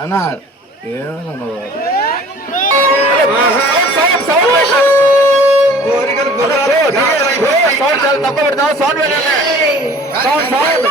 అన్నా ఏమన్నా తప్ప పెడతా సౌండ్ సౌండ్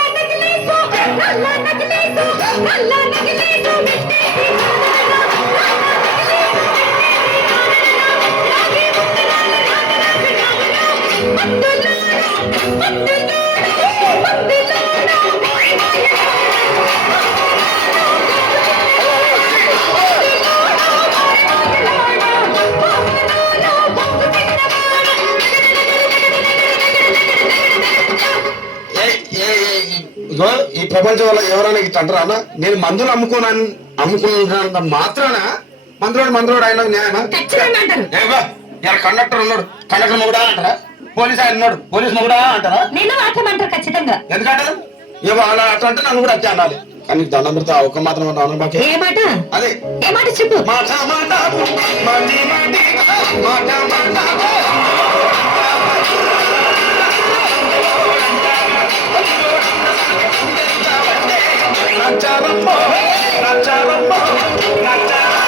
ఈ ప్రపంచం వల్ల ఎవరైనా ఇట్లా అంటారా అన్న? నేను మందులు అమ్ముకున్నంత మాత్రాన మందులోడు ఆయన న్యాయమా? కండక్టర్ ఉన్నాడు, కండక్టర్ మొగుడా అంటారా? పోలీస్ ఆయన ఉన్నాడు, పోలీస్ మొగుడా అంటారా? ఖచ్చితంగా ఎందుకంటారు? అలా అట్లా అంటే నన్ను కూడా అట్టే అనాలి. కానీ దండం పెడతా ఒక మాత్రం అదే చెప్పు. మాట మాట నచ్చారమ్మో నచ్చారమ్మో నచ్చార